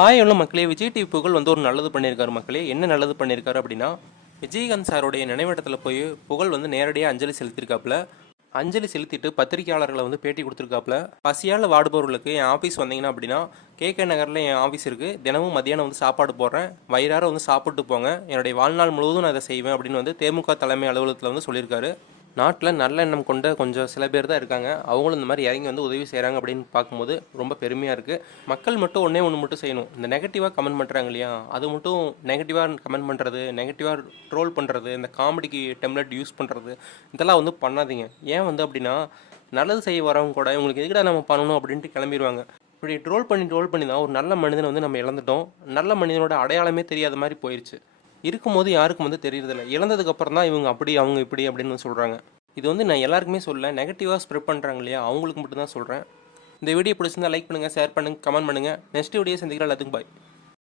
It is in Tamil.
ஹாய் எவ்வளோ மக்களே, விஜய் டிவி புகழ் வந்து ஒரு நல்லது பண்ணியிருக்காரு மக்களே. என்ன நல்லது பண்ணியிருக்காரு அப்படின்னா, விஜயகாந்த் சாருடைய நினைவிடத்தில் போய் புகழ் வந்து நேரடியாக அஞ்சலி செலுத்தியிருக்காப்புல. அஞ்சலி செலுத்திட்டு பத்திரிகையாளர்களை வந்து பேட்டி கொடுத்துருக்காப்புல. பசியால் வாடுபவர்களுக்கு என் ஆஃபீஸ் வந்தீங்கன்னா அப்படின்னா, கேகே நகரில் என் ஆஃபீஸ் இருக்குது. தினமும் மதியானம் வந்து சாப்பாடு போடுறேன், வயிறார வந்து சாப்பிட்டு போங்க, என்னுடைய வாழ்நாள் முழுவதும் நான் இதை செய்வேன் அப்படின்னு வந்து தேமுக தலைமை அலுவலகத்தில் வந்து சொல்லியிருக்காரு. நாட்டில் நல்ல எண்ணம் கொண்ட கொஞ்சம் சில பேர் தான் இருக்காங்க. அவங்களும் இந்த மாதிரி இறங்கி வந்து உதவி செய்கிறாங்க அப்படின்னு பார்க்கும்போது ரொம்ப பெருமையாக இருக்குது. மக்கள் மட்டும் ஒன்று மட்டும் செய்யணும். இந்த நெகட்டிவாக கமெண்ட் பண்ணுறாங்க இல்லையா, அது மட்டும் நெகட்டிவாக கமெண்ட் பண்ணுறது, நெகட்டிவாக ட்ரோல் பண்ணுறது, இந்த காமெடிக்கு டெம்லெட் யூஸ் பண்ணுறது, இதெல்லாம் வந்து பண்ணாதீங்க. ஏன் வந்து அப்படின்னா, நல்லது செய்ய வரவங்க கூட இவங்களுக்கு எதுக்கிட்ட நம்ம பண்ணணும் அப்படின்ட்டு கிளம்பிடுவாங்க. இப்படி ட்ரோல் பண்ணி தான் ஒரு நல்ல மனிதனை வந்து நம்ம இழந்துட்டோம். நல்ல மனிதனோட அடையாளமே தெரியாத மாதிரி போயிடுச்சு. இருக்கும்போது யாருக்கும் வந்து தெரியறதில்ல. இழந்ததுக்கு அப்புறம் தான் இவங்க அப்படி அவங்க இப்படி அப்படின்னு சொல்கிறாங்க. இது வந்து நான் எல்லாருக்குமே சொல்ல, நெகட்டிவாக ஸ்ப்ரெட் பண்ணுறாங்க இல்லையா, அவங்களுக்கு மட்டும் தான் சொல்கிறேன். இந்த வீடியோ பிடிச்சிருந்தா லைக் பண்ணுங்கள், ஷேர் பண்ணுங்கள், கமெண்ட் பண்ணுங்கள். நெக்ஸ்ட் வீடியோ சந்திக்கிறேன். எல்லாத்துக்கும் பாய்.